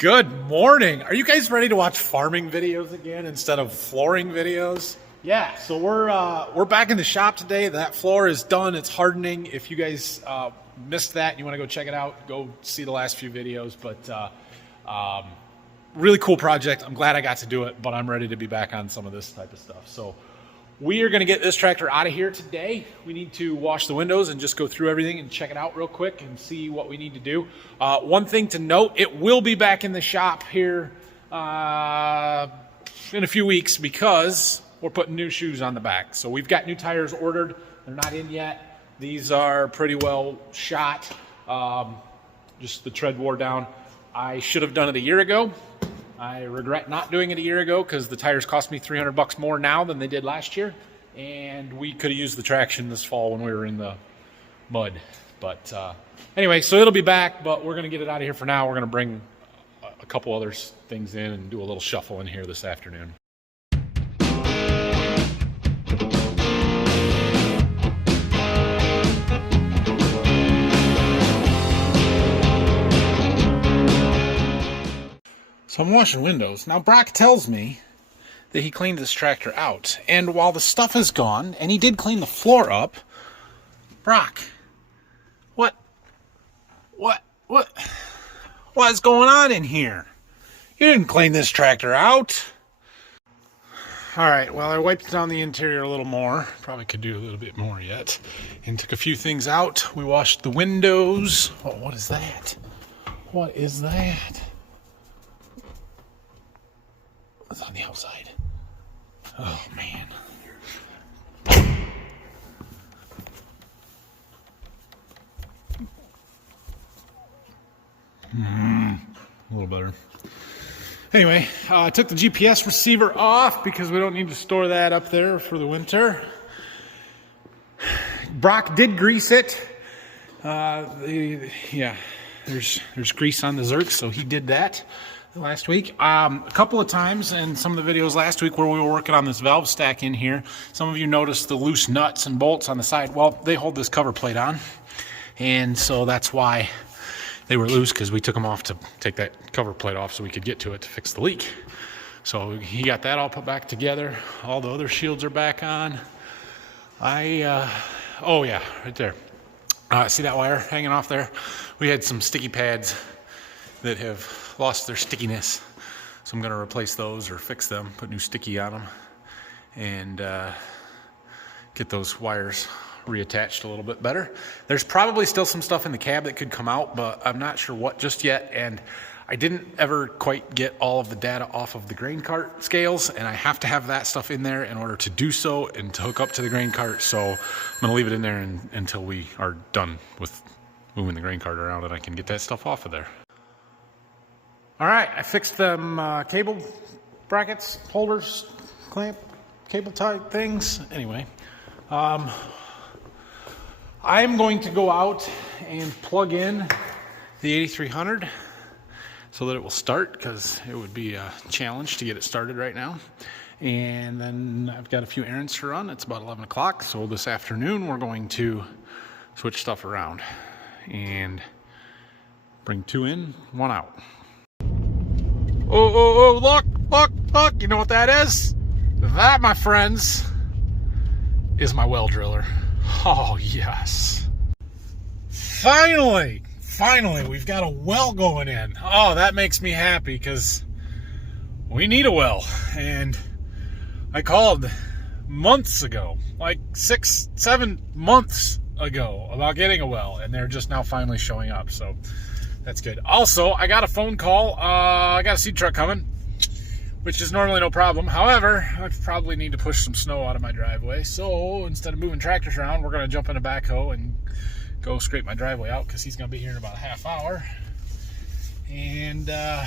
Good morning. Are you guys ready to watch farming videos again instead of flooring videos? Yeah, so we're back in the shop today. That floor is done. It's hardening. If you guys missed that and you want to go check it out, go see the last few videos. But really cool project. I'm glad I got to do it, but I'm ready to be back on some of this type of stuff. So we are going to get this tractor out of here today. We need to wash the windows and just go through everything and check it out real quick and see what we need to do. One thing to note, it will be back in the shop here in a few weeks because we're putting new shoes on the back. So we've got new tires ordered. They're not in yet. These are pretty well shot. Just the tread wore down. I should have done it a year ago. I regret not doing it a year ago because the tires cost me $300 more now than they did last year. And we could have used the traction this fall when we were in the mud. But anyway, so it'll be back, but we're going to get it out of here for now. We're going to bring a couple other things in and do a little shuffle in here this afternoon. So I'm washing windows. Now Brock tells me that he cleaned this tractor out. And while the stuff is gone, and he did clean the floor up, Brock, what is going on in here? You didn't clean this tractor out. All right, well, I wiped down the interior a little more. Probably could do a little bit more yet. And took a few things out. We washed the windows. Oh, what is that? What is that? It's on the outside. Oh, man. A little better. Anyway, I took the GPS receiver off because we don't need to store that up there for the winter. Brock did grease it. Yeah, there's grease on the Zerk, so he did that last week. A couple of times in some of the videos last week where we were working on this valve stack in here, some of you noticed the loose nuts and bolts on the side. Well, they hold this cover plate on, and so that's why they were loose, because we took them off to take that cover plate off so we could get to it to fix the leak. So he got that all put back together. All the other shields are back on. Oh yeah, right there. See that wire hanging off there? We had some sticky pads that have lost their stickiness, so I'm going to replace those or fix them, put new sticky on them, and get those wires reattached a little bit better. There's probably still some stuff in the cab that could come out, but I'm not sure what just yet, and I didn't ever quite get all of the data off of the grain cart scales, and I have to have that stuff in there in order to do so and to hook up to the grain cart, so I'm going to leave it in there until we are done with moving the grain cart around and I can get that stuff off of there. All right, I fixed them cable brackets, holders, clamp, cable type things. Anyway, I'm going to go out and plug in the 8300 so that it will start, because it would be a challenge to get it started right now. And then I've got a few errands to run. It's about 11 o'clock, so this afternoon we're going to switch stuff around and bring 2 in, 1 out. Oh, look, you know what that is? That, my friends, is my well driller. Oh, yes. Finally, we've got a well going in. Oh, that makes me happy because we need a well. And I called months ago, like 6-7 months ago, about getting a well, and they're just now finally showing up, so that's good. Also, I got a phone call. I got a seed truck coming, which is normally no problem. However, I probably need to push some snow out of my driveway. So instead of moving tractors around, we're going to jump in a backhoe and go scrape my driveway out, because he's going to be here in about a half hour. And yeah,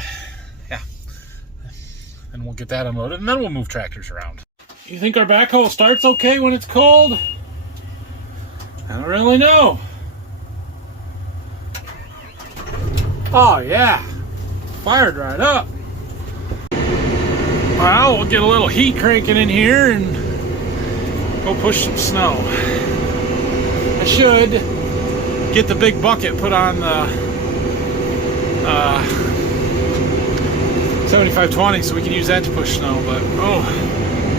and we'll get that unloaded, and then we'll move tractors around. You think our backhoe starts okay when it's cold? I don't really know. Oh yeah, fired right up. Well, we'll get a little heat cranking in here and go push some snow. I should get the big bucket put on the 7520, so we can use that to push snow, but oh,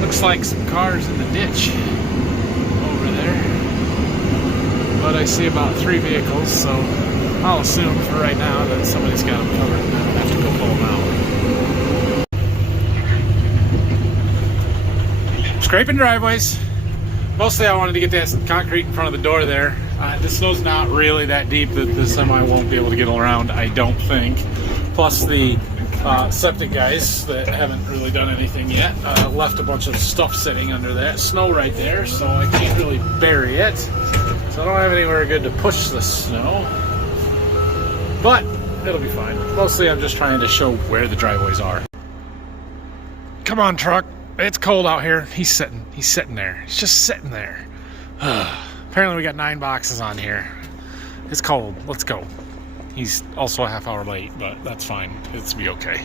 looks like some cars in the ditch over there. But I see about 3 vehicles, so I'll assume for right now that somebody's got them covered and I don't have to go pull them out. Scraping driveways. Mostly I wanted to get that concrete in front of the door there. The snow's not really that deep that the semi won't be able to get around, I don't think. Plus the septic guys that haven't really done anything yet left a bunch of stuff sitting under that snow right there, so I can't really bury it. So I don't have anywhere good to push the snow, but it'll be fine. Mostly I'm just trying to show where the driveways are. Come on, truck. It's cold out here. He's sitting there. He's just sitting there. Apparently we got 9 boxes on here. It's cold. Let's go. He's also a half hour late, but that's fine. It's be okay.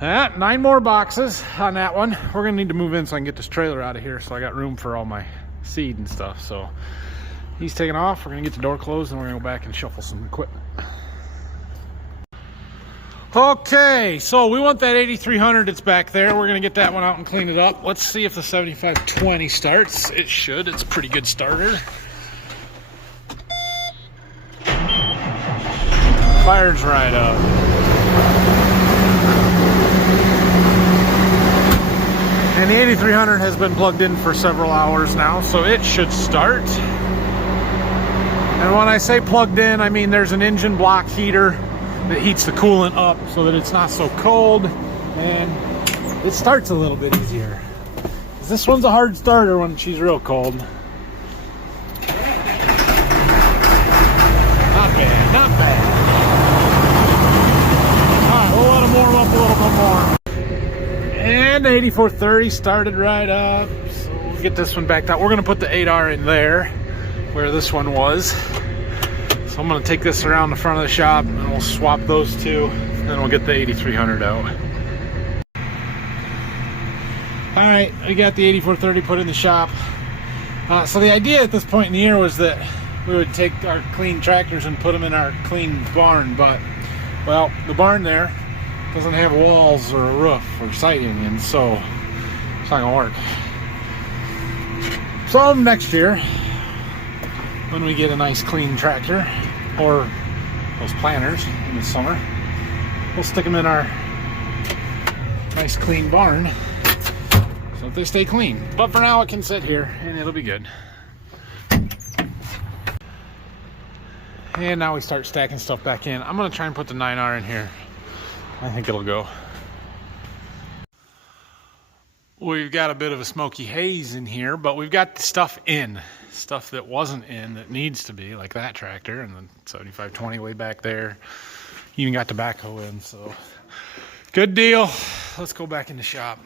9 more boxes on that one. We're gonna need to move in so I can get this trailer out of here, so I got room for all my seed and stuff. So he's taking off. We're gonna get the door closed and we're gonna go back and shuffle some equipment. Okay, so we want that 8300 that's back there. We're gonna get that one out and clean it up. Let's see if the 7520 starts. It should. It's a pretty good starter. Fires right up. And the 8300 has been plugged in for several hours now, so it should start. And when I say plugged in, I mean there's an engine block heater that heats the coolant up so that it's not so cold, and it starts a little bit easier. This one's a hard starter when she's real cold. Not bad, not bad. Alright, we'll let them warm up a little bit more. And 8430 started right up, so we'll get this one backed out. We're gonna put the 8R in there where this one was. So I'm going to take this around the front of the shop and we'll swap those two, and then we'll get the 8300 out. Alright, we got the 8430 put in the shop. So the idea at this point in the year was that we would take our clean tractors and put them in our clean barn, but, well, the barn there doesn't have walls or a roof or siding, and so it's not going to work. So next year, when we get a nice clean tractor or those planters in the summer, we'll stick them in our nice clean barn so that they stay clean. But for now it can sit here and it'll be good. And now we start stacking stuff back in. I'm gonna try and put the 9R in here. I think it'll go. We've got a bit of a smoky haze in here, but we've got the stuff in. Stuff that wasn't in that needs to be, like that tractor and the 7520 way back there. Even got tobacco in, so good deal. Let's go back in the shop.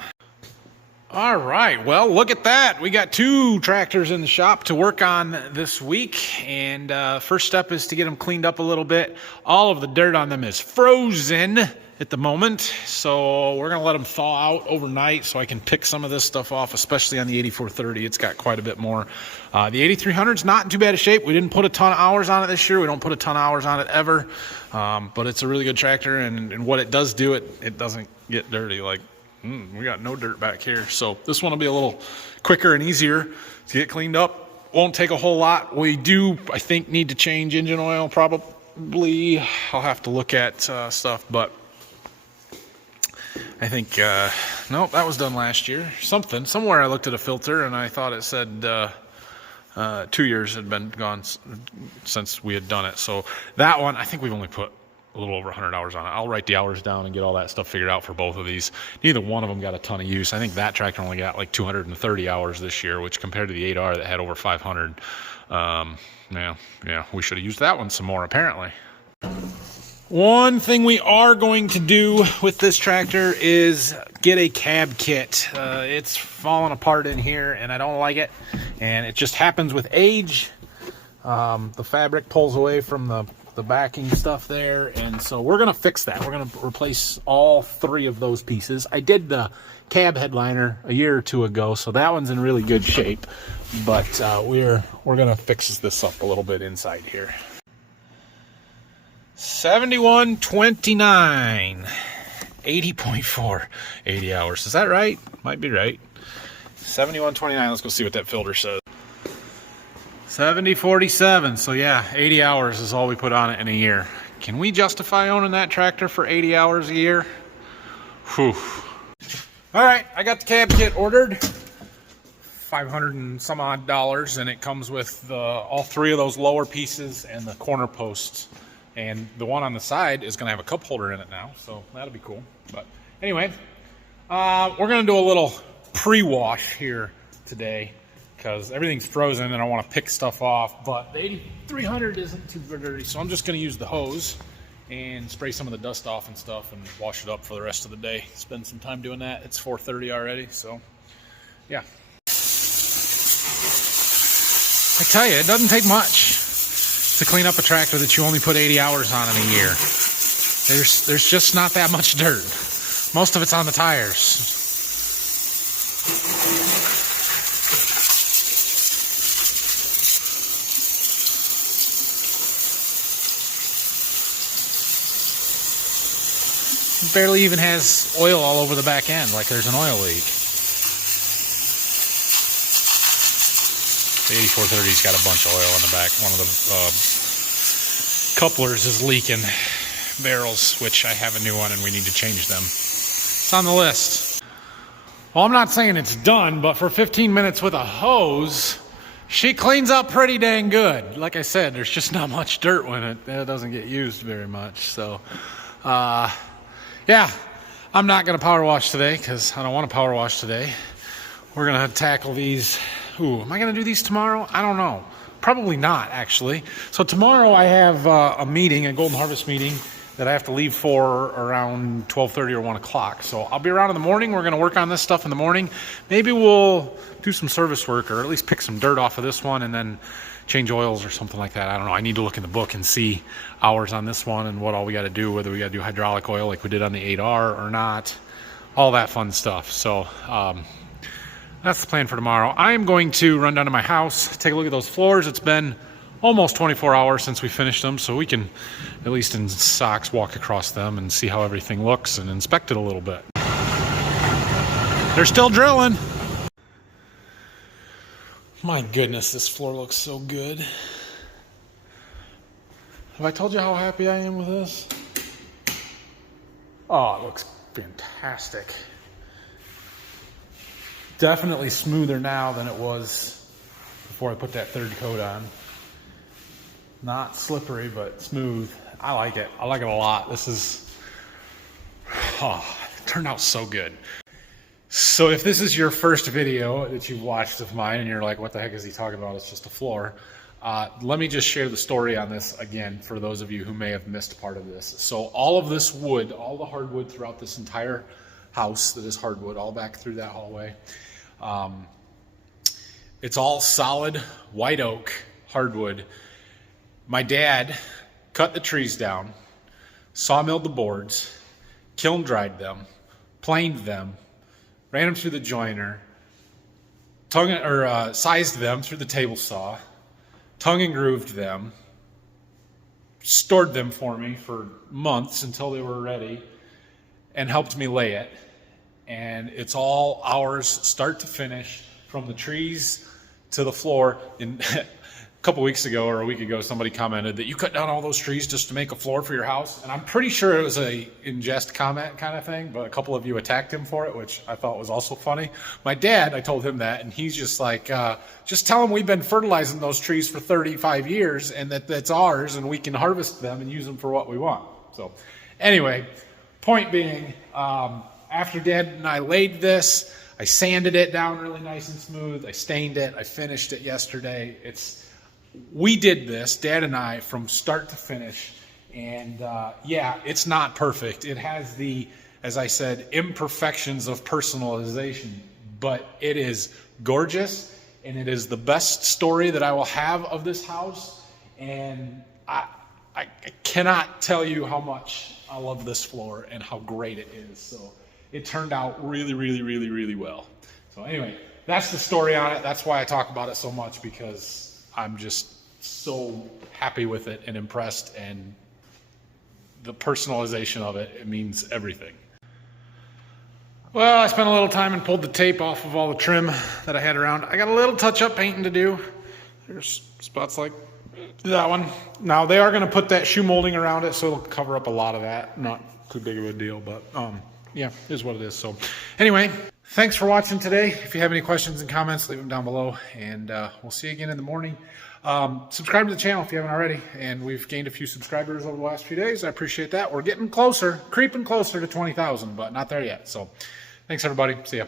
All right, well, look at that. We got 2 tractors in the shop to work on this week, and first step is to get them cleaned up a little bit. All of the dirt on them is frozen at the moment, so we're gonna let them thaw out overnight so I can pick some of this stuff off, especially on the 8430. It's got quite a bit more. The 8300's not in too bad a shape. We didn't put a ton of hours on it this year. We don't put a ton of hours on it ever, but it's a really good tractor, and what it does do, it doesn't get dirty. Like, we got no dirt back here, so this one will be a little quicker and easier to get cleaned up. Won't take a whole lot. We do, I think, need to change engine oil probably. I'll have to look at stuff, but I think, no, that was done last year. Somewhere I looked at a filter and I thought it said 2 years had been gone since we had done it. So that one, I think we've only put a little over 100 hours on it. I'll write the hours down and get all that stuff figured out for both of these. Neither one of them got a ton of use. I think that tractor only got like 230 hours this year, which compared to the 8R that had over 500, yeah, we should have used that one some more apparently. One thing we are going to do with this tractor is get a cab kit. It's falling apart in here and I don't like it, and it just happens with age. The fabric pulls away from the backing stuff there, and so we're gonna fix that. We're gonna replace all 3 of those pieces. I did the cab headliner a year or 2 ago, so that one's in really good shape, but we're gonna fix this up a little bit inside here. 7129. 80.4. 80 hours. Is that right? Might be right. 7129. Let's go see what that filter says. 7047. So yeah, 80 hours is all we put on it in a year. Can we justify owning that tractor for 80 hours a year? Whew. All right, I got the cab kit ordered. $500 and some odd, and it comes with all three of those lower pieces and the corner posts. And the one on the side is going to have a cup holder in it now, so that'll be cool. But anyway, we're going to do a little pre-wash here today because everything's frozen and I want to pick stuff off. But the 8300 isn't too dirty, so I'm just going to use the hose and spray some of the dust off and stuff and wash it up for the rest of the day. Spend some time doing that. It's 4:30 already, so yeah. I tell you, it doesn't take much to clean up a tractor that you only put 80 hours on in a year. There's just not that much dirt. Most of it's on the tires. It barely even has oil all over the back end, like there's an oil leak. The 8430's got a bunch of oil in the back. One of the couplers is leaking barrels, which I have a new one and we need to change them. It's on the list. Well, I'm not saying it's done, but for 15 minutes with a hose, she cleans up pretty dang good. Like I said, there's just not much dirt when it doesn't get used very much. So, yeah, I'm not going to power wash today because I don't want to power wash today. We're going to tackle these. Ooh, am I going to do these tomorrow? I don't know. Probably not, actually. So tomorrow I have a meeting, a Golden Harvest meeting, that I have to leave for around 12:30 or 1 o'clock. So I'll be around in the morning. We're going to work on this stuff in the morning. Maybe we'll do some service work or at least pick some dirt off of this one and then change oils or something like that. I don't know. I need to look in the book and see hours on this one and what all we got to do, whether we got to do hydraulic oil like we did on the 8R or not. All that fun stuff. So, that's the plan for tomorrow. I am going to run down to my house, take a look at those floors. It's been almost 24 hours since we finished them, so we can, at least in socks, walk across them and see how everything looks and inspect it a little bit. They're still drilling. My goodness, this floor looks so good. Have I told you how happy I am with this? Oh, it looks fantastic. Definitely smoother now than it was before I put that third coat on. Not slippery, but smooth. I like it. I like it a lot. This is, it turned out so good. So if this is your first video that you've watched of mine and you're like, what the heck is he talking about? It's just a floor. Let me just share the story on this again for those of you who may have missed part of this. So all of this wood, all the hardwood throughout this entire house that is hardwood, all back through that hallway. It's all solid white oak hardwood. My dad cut the trees down, sawmilled the boards, kiln dried them, planed them, ran them through the joiner, sized them through the table saw, tongue and grooved them, stored them for me for months until they were ready, and helped me lay it. And it's all ours, start to finish, from the trees to the floor. And a couple weeks ago or a week ago, somebody commented that you cut down all those trees just to make a floor for your house. And I'm pretty sure it was a in jest comment kind of thing, but a couple of you attacked him for it, which I thought was also funny. My dad, I told him that, and he's just like, just tell him we've been fertilizing those trees for 35 years and that's ours and we can harvest them and use them for what we want. So anyway, point being, after Dad and I laid this, I sanded it down really nice and smooth. I stained it. I finished it yesterday. We did this, Dad and I, from start to finish. And yeah, it's not perfect. It has the, as I said, imperfections of personalization, but it is gorgeous. And it is the best story that I will have of this house. And I cannot tell you how much I love this floor and how great it is. So it turned out really, really, really, really well. So anyway, that's the story on it. That's why I talk about it so much, because I'm just so happy with it and impressed and the personalization of it, it means everything. Well, I spent a little time and pulled the tape off of all the trim that I had around. I got a little touch-up painting to do. There's spots like that one. Now, they are going to put that shoe molding around it, so it'll cover up a lot of that. Not too big of a deal, but yeah, it is what it is. So anyway, thanks for watching today. If you have any questions and comments, leave them down below, and we'll see you again in the morning. Subscribe to the channel if you haven't already, and we've gained a few subscribers over the last few days. I appreciate that. We're getting closer, creeping closer to 20,000, but not there yet. So thanks, everybody. See ya.